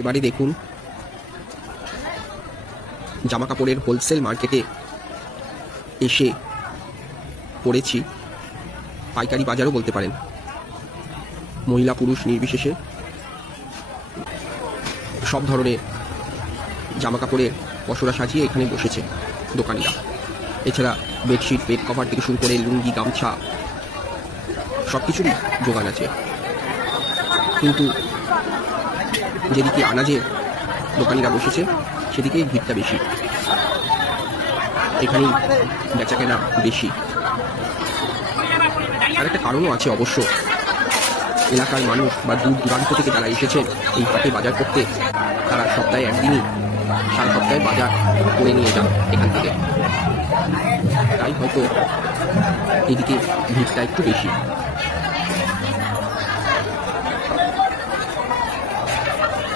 এবারে দেখুন, জামা কাপড়ের হোলসেল মার্কেটে এসে পড়েছি, পাইকারি বাজারও বলতে পারেন। মহিলা পুরুষ নির্বিশেষে সব ধরনের জামা কাপড়ের পসরা সাজিয়ে এখানে বসেছে দোকানিরা। এছাড়া বেডশিট, বেড কভার থেকে শুরু করে লুঙ্গি, গামছা সব কিছুরই যোগান আছে। কিন্তু যেদিকে আনাজের দোকানিরা বসেছে সেদিকেই ভিড়টা বেশি, এখানেই বেচাকেনা বেশি। আর একটা কারণও আছে অবশ্য, এলাকার মানুষ বা দূর দূরান্ত থেকে যারা এসেছেন এই হাটে বাজার করতে, তারা সপ্তাহে একদিনই সারা সপ্তাহে বাজার করে নিয়ে যান এখান থেকে, তাই হয়তো এদিকে ভিড়টা একটু বেশি।